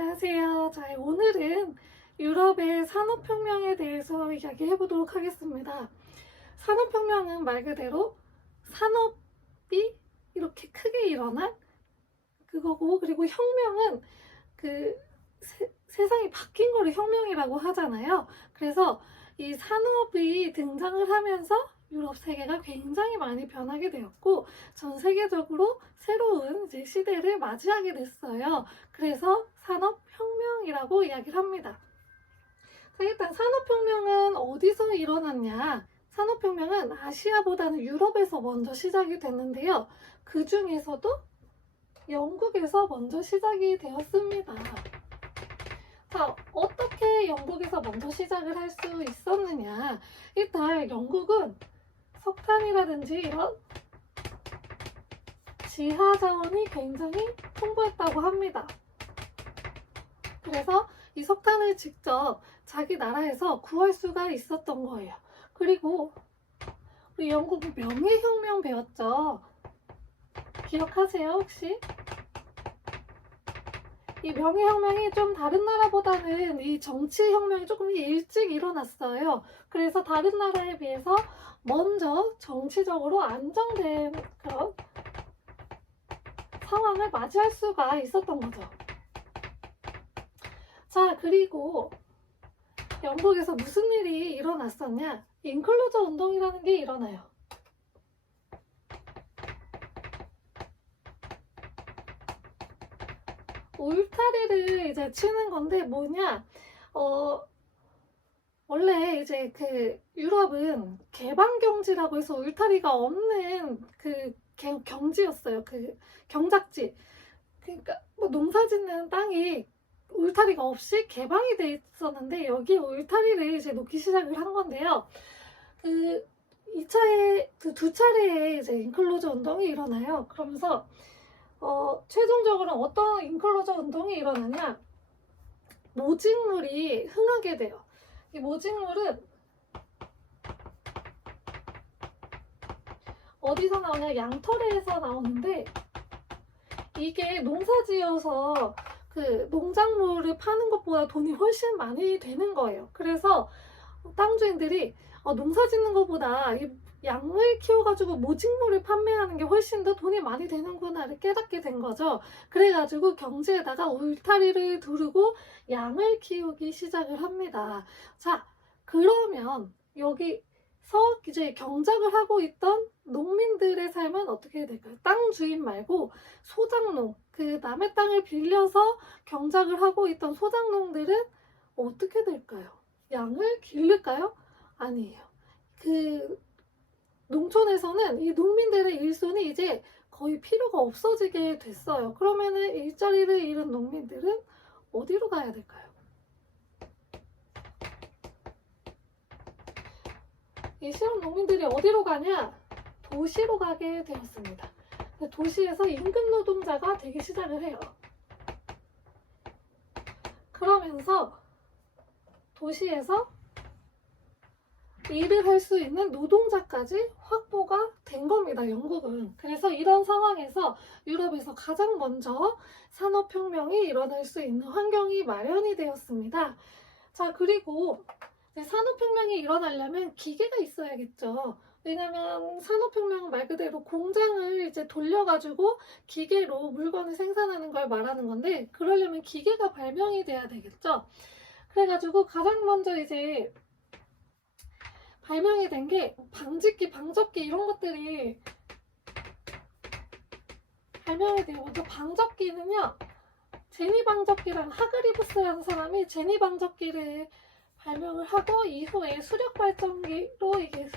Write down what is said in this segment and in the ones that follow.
안녕하세요. 자, 오늘은 유럽의 산업혁명에 대해서 이야기해 보도록 하겠습니다. 산업혁명은 말 그대로 산업이 이렇게 크게 일어난 그거고, 그리고 혁명은 그 세상이 바뀐 거를 혁명이라고 하잖아요. 그래서 이 산업이 등장을 하면서 유럽 세계가 굉장히 많이 변하게 되었고, 전 세계적으로 새로운 이제 시대를 맞이하게 됐어요. 그래서 산업혁명이라고 이야기를 합니다. 자, 일단 산업혁명은 어디서 일어났냐? 산업혁명은 아시아보다는 유럽에서 먼저 시작이 됐는데요. 그 중에서도 영국에서 먼저 시작이 되었습니다. 자, 어떻게 영국에서 먼저 시작을 할 수 있었느냐? 일단 영국은 석탄이라든지 이런 지하 자원이 굉장히 풍부했다고 합니다. 그래서 이 석탄을 직접 자기 나라에서 구할 수가 있었던 거예요. 그리고 우리 영국 명예혁명 배웠죠? 기억하세요, 혹시? 이 명예혁명이 좀 다른 나라보다는 이 정치혁명이 조금 일찍 일어났어요. 그래서 다른 나라에 비해서 먼저 정치적으로 안정된 그런 상황을 맞이할 수가 있었던 거죠. 자, 그리고 영국에서 무슨 일이 일어났었냐? 인클루저 운동이라는 게 일어나요. 울타리를 이제 치는 건데 뭐냐? 원래 이제 그 유럽은 개방 경지라고 해서 울타리가 없는 그 경지였어요. 그 경작지. 그러니까 뭐 농사 짓는 땅이 울타리가 없이 개방이 돼 있었는데 여기 울타리를 이제 놓기 시작을 한 건데요. 그 2차에 그 두 차례의 이제 인클루저 운동이 일어나요. 그러면서 최종적으로 어떤 인클루저 운동이 일어나냐? 모직물이 흥하게 돼요. 이 모직물은 어디서 나오냐? 양털에서 나오는데 이게 농사지어서 그 농작물을 파는 것보다 돈이 훨씬 많이 되는 거예요. 그래서 땅주인들이 농사 짓는 것보다 이 양을 키워가지고 모직물을 판매하는 게 훨씬 더 돈이 많이 되는구나를 깨닫게 된 거죠. 그래가지고 경지에다가 울타리를 두르고 양을 키우기 시작을 합니다. 자, 그러면 여기서 이제 경작을 하고 있던 농민들의 삶은 어떻게 될까요? 땅 주인 말고 소작농, 그 남의 땅을 빌려서 경작을 하고 있던 소작농들은 어떻게 될까요? 양을 기를까요? 아니에요. 그 농촌에서는 이 농민들의 일손이 이제 거의 필요가 없어지게 됐어요. 그러면은 일자리를 잃은 농민들은 어디로 가야 될까요? 이 실업 농민들이 어디로 가냐? 도시로 가게 되었습니다. 도시에서 임금 노동자가 되기 시작을 해요. 그러면서 도시에서 일을 할 수 있는 노동자까지 확보가 된 겁니다, 영국은. 그래서 이런 상황에서 유럽에서 가장 먼저 산업혁명이 일어날 수 있는 환경이 마련이 되었습니다. 자, 그리고 산업혁명이 일어나려면 기계가 있어야겠죠. 왜냐면 산업혁명은 말 그대로 공장을 이제 돌려가지고 기계로 물건을 생산하는 걸 말하는 건데, 그러려면 기계가 발명이 돼야 되겠죠. 그래가지고 가장 먼저 이제 발명이 된 게 방직기, 방접기 이런 것들이 발명이 되고, 먼저 방접기는요, 제니 방접기랑 하그리브스라는 사람이 제니 방접기를 발명을 하고 이후에 수력 발전기로 이게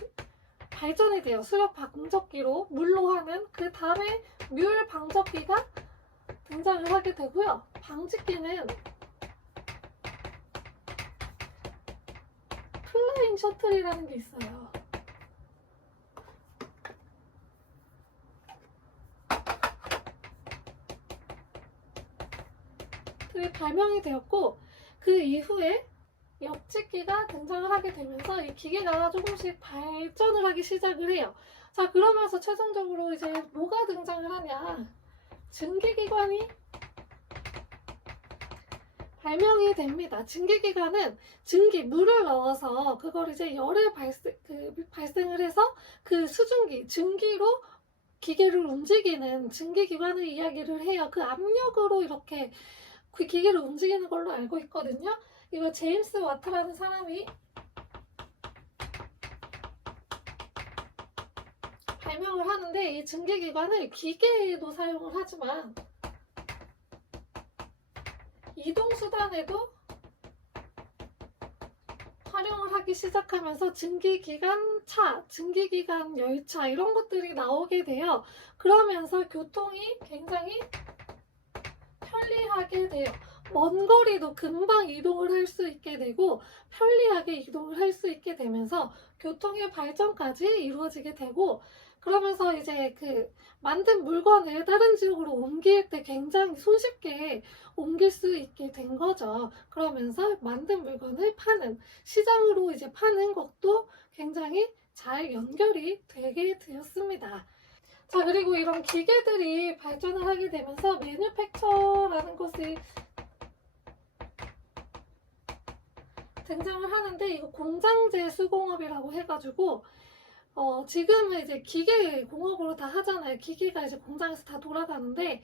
발전이 돼요. 수력 방접기로 물로 하는. 그 다음에 뮬 방접기가 등장을 하게 되고요. 방직기는 플라잉 셔틀이라는 게 있어요. 그게 발명이 되었고, 그 이후에 역직기가 등장을 하게 되면서 이 기계가 조금씩 발전을 하기 시작을 해요. 자, 그러면서 최종적으로 이제 뭐가 등장을 하냐? 증기기관이 발명이 됩니다. 증기기관은 증기, 물을 넣어서 그걸 이제 열을 발생을 해서 그 수증기, 증기로 기계를 움직이는 증기기관을 이야기를 해요. 그 압력으로 이렇게 그 기계를 움직이는 걸로 알고 있거든요. 이거 제임스 와트라는 사람이 발명을 하는데, 이 증기기관을 기계에도 사용을 하지만 이동수단에도 활용을 하기 시작하면서 증기기관차, 증기기관 열차 이런 것들이 나오게 돼요. 그러면서 교통이 굉장히 편리하게 돼요. 먼 거리도 금방 이동을 할 수 있게 되고 편리하게 이동을 할 수 있게 되면서 교통의 발전까지 이루어지게 되고, 그러면서 이제 그 만든 물건을 다른 지역으로 옮길 때 굉장히 손쉽게 옮길 수 있게 된 거죠. 그러면서 만든 물건을 파는, 시장으로 이제 파는 것도 굉장히 잘 연결이 되게 되었습니다. 자, 그리고 이런 기계들이 발전을 하게 되면서 매뉴팩처라는 것이 등장을 하는데, 이거 공장제 수공업이라고 해가지고 지금은 이제 기계 공업으로 다 하잖아요. 기계가 이제 공장에서 다 돌아가는데,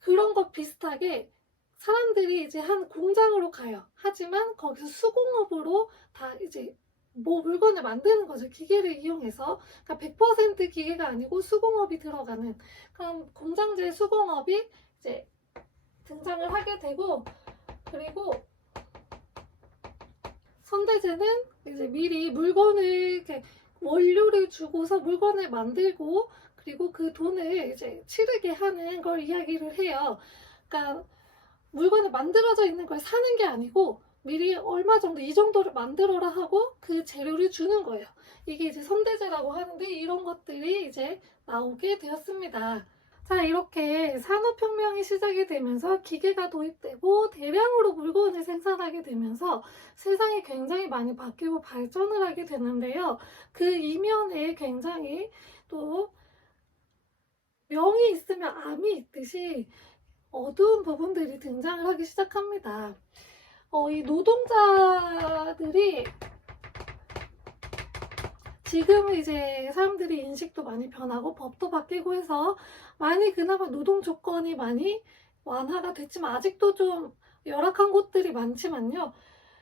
그런 것 비슷하게 사람들이 이제 한 공장으로 가요. 하지만 거기서 수공업으로 다 이제 뭐 물건을 만드는 거죠. 기계를 이용해서. 그러니까 100% 기계가 아니고 수공업이 들어가는 그런 공장제 수공업이 이제 등장을 하게 되고, 그리고 선대제는 이제 미리 물건을 이렇게 원료를 주고서 물건을 만들고, 그리고 그 돈을 이제 치르게 하는 걸 이야기를 해요. 그러니까 물건이 만들어져 있는 걸 사는 게 아니고 미리 얼마 정도, 이 정도를 만들어라 하고 그 재료를 주는 거예요. 이게 이제 선대제라고 하는데, 이런 것들이 이제 나오게 되었습니다. 자, 이렇게 산업혁명이 시작이 되면서 기계가 도입되고 대량으로 물건을 생산하게 되면서 세상이 굉장히 많이 바뀌고 발전을 하게 되는데요. 그 이면에 굉장히 또 명이 있으면 암이 있듯이 어두운 부분들이 등장을 하기 시작합니다. 이 노동자들이 지금은 이제 사람들이 인식도 많이 변하고 법도 바뀌고 해서 많이 그나마 노동 조건이 많이 완화가 됐지만 아직도 좀 열악한 곳들이 많지만요.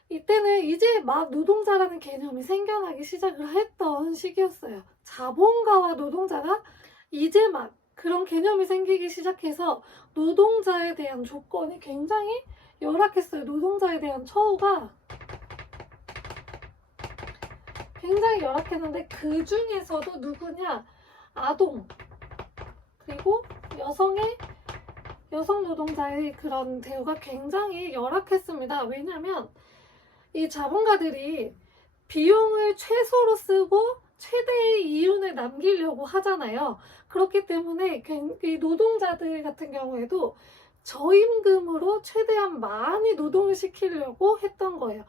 이때는 이제 막 노동자라는 개념이 생겨나기 시작을 했던 시기였어요. 자본가와 노동자가 이제 막 그런 개념이 생기기 시작해서 노동자에 대한 조건이 굉장히 열악했어요. 노동자에 대한 처우가 굉장히 열악했는데, 그 중에서도 누구냐? 아동, 그리고 여성 노동자의 그런 대우가 굉장히 열악했습니다. 왜냐면 이 자본가들이 비용을 최소로 쓰고 최대의 이윤을 남기려고 하잖아요. 그렇기 때문에 이 노동자들 같은 경우에도 저임금으로 최대한 많이 노동을 시키려고 했던 거예요.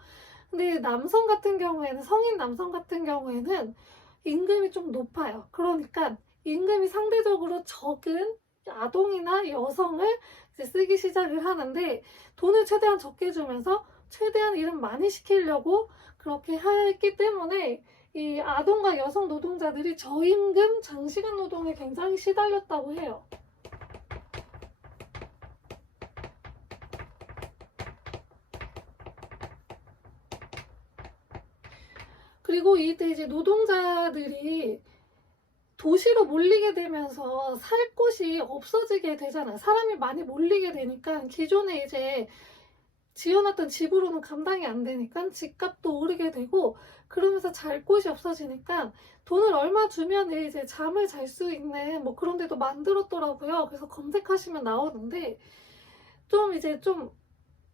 근데 남성 같은 경우에는, 성인 남성 같은 경우에는 임금이 좀 높아요. 그러니까 임금이 상대적으로 적은 아동이나 여성을 이제 쓰기 시작을 하는데, 돈을 최대한 적게 주면서 최대한 일을 많이 시키려고 그렇게 했기 때문에 이 아동과 여성 노동자들이 저임금 장시간 노동에 굉장히 시달렸다고 해요. 그리고 이때 이제 노동자들이 도시로 몰리게 되면서 살 곳이 없어지게 되잖아요. 사람이 많이 몰리게 되니까 기존에 이제 지어놨던 집으로는 감당이 안 되니까 집값도 오르게 되고, 그러면서 잘 곳이 없어지니까 돈을 얼마 주면 이제 잠을 잘 수 있는 뭐 그런 데도 만들었더라고요. 그래서 검색하시면 나오는데, 좀 이제 좀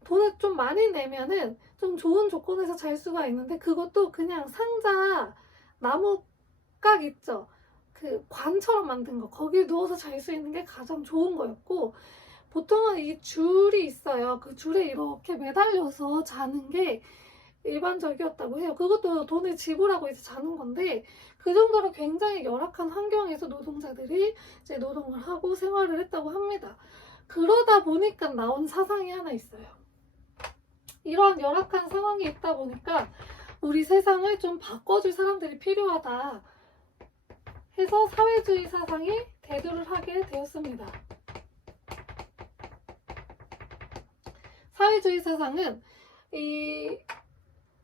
돈을 좀 많이 내면은 좀 좋은 조건에서 잘 수가 있는데, 그것도 그냥 상자 나무각 있죠? 그 관처럼 만든 거, 거기에 누워서 잘 수 있는 게 가장 좋은 거였고, 보통은 이 줄이 있어요. 그 줄에 이렇게 매달려서 자는 게 일반적이었다고 해요. 그것도 돈을 지불하고 이제 자는 건데, 그 정도로 굉장히 열악한 환경에서 노동자들이 이제 노동을 하고 생활을 했다고 합니다. 그러다 보니까 나온 사상이 하나 있어요. 이런 열악한 상황이 있다 보니까 우리 세상을 좀 바꿔줄 사람들이 필요하다 해서 사회주의 사상이 대두를 하게 되었습니다. 사회주의 사상은 이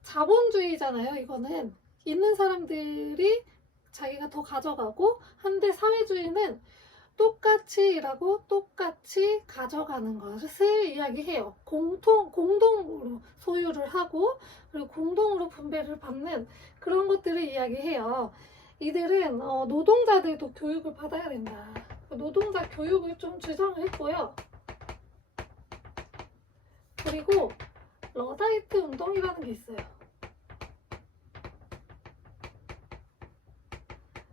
자본주의잖아요. 이거는 있는 사람들이 자기가 더 가져가고, 한데 사회주의는 똑같이 일하고 똑같이 가져가는 것을 이야기해요. 공동으로 소유를 하고, 그리고 공동으로 분배를 받는 그런 것들을 이야기해요. 이들은 노동자들도 교육을 받아야 된다. 노동자 교육을 좀 주장을 했고요. 그리고 러다이트 운동이라는 게 있어요.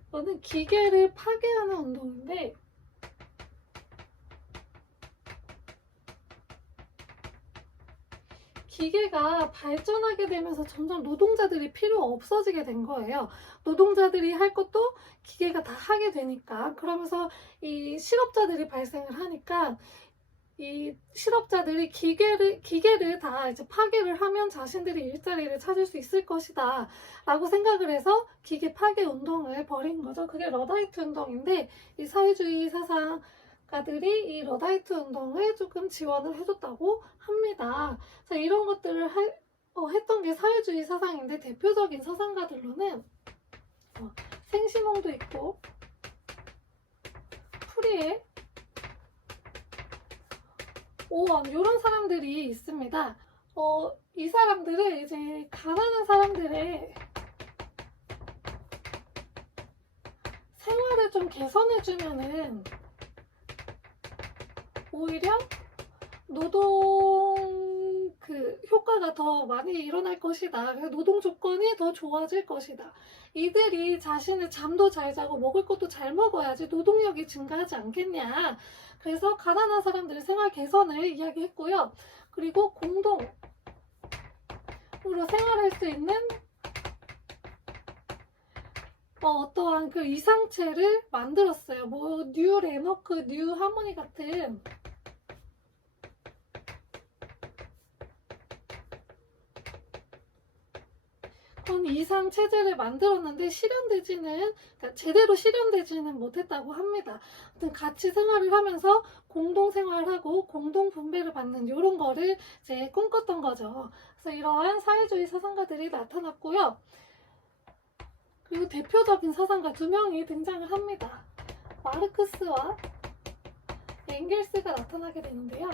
이거는 기계를 파괴하는 운동인데, 기계가 발전하게 되면서 점점 노동자들이 필요 없어지게 된 거예요. 노동자들이 할 것도 기계가 다 하게 되니까. 그러면서 이 실업자들이 발생을 하니까 이 실업자들이 기계를 다 이제 파괴를 하면 자신들이 일자리를 찾을 수 있을 것이다 라고 생각을 해서 기계 파괴 운동을 벌인 거죠. 그게 러다이트 운동인데, 이 사회주의 사상가들이 이 러다이트 운동을 조금 지원을 해줬다고 합니다. 자, 이런 것들을 했던 게 사회주의 사상인데, 대표적인 사상가들로는 생시몽도 있고 프리에 오원 이런 사람들이 있습니다. 이 사람들은 이제 가난한 사람들의 생활을 좀 개선해주면은 오히려 노동 효과가 더 많이 일어날 것이다. 노동 조건이 더 좋아질 것이다. 이들이 자신의 잠도 잘 자고 먹을 것도 잘 먹어야지 노동력이 증가하지 않겠냐. 그래서 가난한 사람들의 생활 개선을 이야기했고요. 그리고 공동으로 생활할 수 있는 어떠한 그 이상체를 만들었어요. 뭐 뉴 레너크, 뉴 하모니 같은 그런 이상 체제를 만들었는데 그러니까 제대로 실현되지는 못했다고 합니다. 아무튼 같이 생활을 하면서 공동 생활하고 공동 분배를 받는 이런 거를 이제 꿈꿨던 거죠. 그래서 이러한 사회주의 사상가들이 나타났고요. 그리고 대표적인 사상가 2명이 등장을 합니다. 마르크스와 엥겔스가 나타나게 되는데요.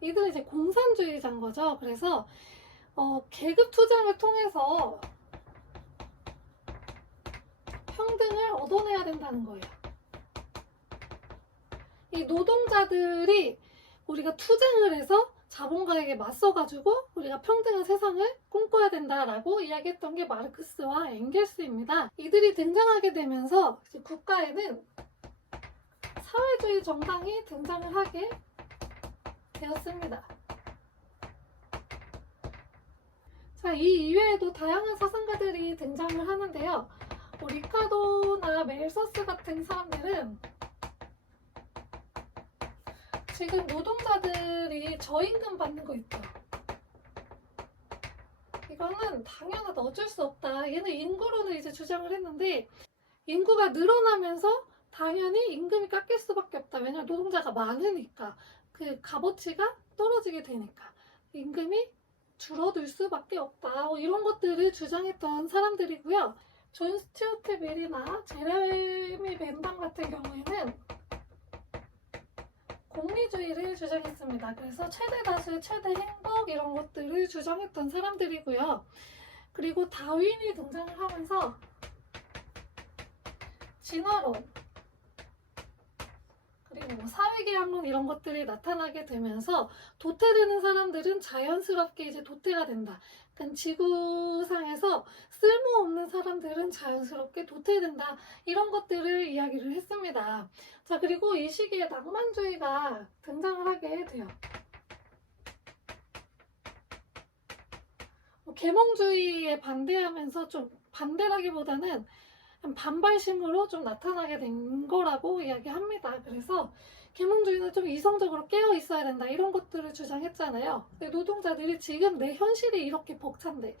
이들은 이제 공산주의자인 거죠. 그래서 계급 투쟁을 통해서 평등을 얻어내야 된다는 거예요. 이 노동자들이 우리가 투쟁을 해서 자본가에게 맞서가지고 우리가 평등한 세상을 꿈꿔야 된다라고 이야기했던 게 마르크스와 엥겔스입니다. 이들이 등장하게 되면서 국가에는 사회주의 정당이 등장을 하게 되었습니다. 자, 이 이외에도 다양한 사상가들이 등장을 하는데요. 리카도나 멜서스 같은 사람들은 지금 노동자들이 저임금 받는 거 있죠. 이거는 당연하다, 어쩔 수 없다. 얘는 인구론을 이제 주장을 했는데, 인구가 늘어나면서 당연히 임금이 깎일 수밖에 없다. 왜냐면 노동자가 많으니까. 그 값어치가 떨어지게 되니까 임금이 줄어들 수밖에 없다. 이런 것들을 주장했던 사람들이고요. 존 스튜어트 밀이나 제레미 벤담 같은 경우에는 공리주의를 주장했습니다. 그래서 최대 다수, 최대 행복 이런 것들을 주장했던 사람들이고요. 그리고 다윈이 등장을 하면서 진화론, 그리고 뭐 사회계약론 이런 것들이 나타나게 되면서 도태되는 사람들은 자연스럽게 이제 도태가 된다. 그러니까 지구상에서 쓸모없는 사람들은 자연스럽게 도태된다. 이런 것들을 이야기를 했습니다. 자, 그리고 이 시기에 낭만주의가 등장을 하게 돼요. 계몽주의에 반대하면서 좀 반대라기보다는 반발심으로 좀 나타나게 된 거라고 이야기합니다. 그래서 계몽주의는 좀 이성적으로 깨어 있어야 된다 이런 것들을 주장했잖아요. 근데 노동자들이 지금 내 현실이 이렇게 벅찬데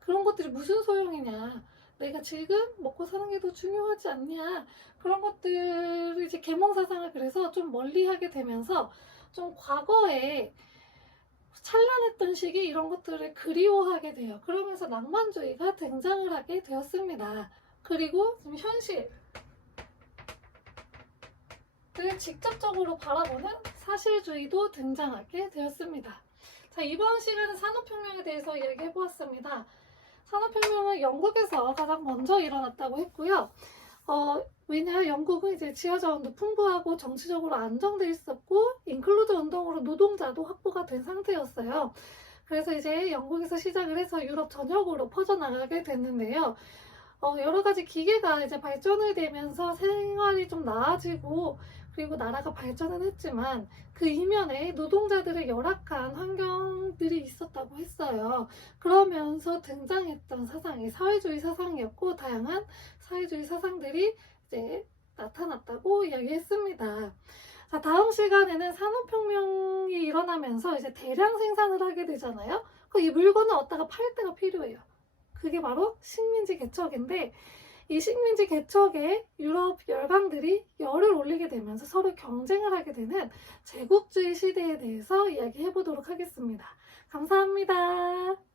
그런 것들이 무슨 소용이냐, 내가 지금 먹고 사는 게 더 중요하지 않냐, 그런 것들을 이제 계몽사상을 그래서 좀 멀리하게 되면서 좀 과거에 찬란했던 시기 이런 것들을 그리워하게 돼요. 그러면서 낭만주의가 등장을 하게 되었습니다. 그리고 좀 현실을 직접적으로 바라보는 사실주의도 등장하게 되었습니다. 자, 이번 시간은 산업혁명에 대해서 이야기해 보았습니다. 산업혁명은 영국에서 가장 먼저 일어났다고 했고요. 왜냐, 영국은 이제 지하자원도 풍부하고 정치적으로 안정돼 있었고 인클루드 운동으로 노동자도 확보가 된 상태였어요. 그래서 이제 영국에서 시작을 해서 유럽 전역으로 퍼져나가게 됐는데요. 여러 가지 기계가 이제 발전을 되면서 생활이 좀 나아지고 그리고 나라가 발전은 했지만 그 이면에 노동자들의 열악한 환경들이 있었다고 했어요. 그러면서 등장했던 사상이 사회주의 사상이었고 다양한 사회주의 사상들이 이제 나타났다고 이야기했습니다. 자, 다음 시간에는 산업혁명이 일어나면서 이제 대량 생산을 하게 되잖아요. 이 물건을 얻다가 팔 때가 필요해요. 그게 바로 식민지 개척인데 이 식민지 개척에 유럽 열강들이 열을 올리게 되면서 서로 경쟁을 하게 되는 제국주의 시대에 대해서 이야기해 보도록 하겠습니다. 감사합니다.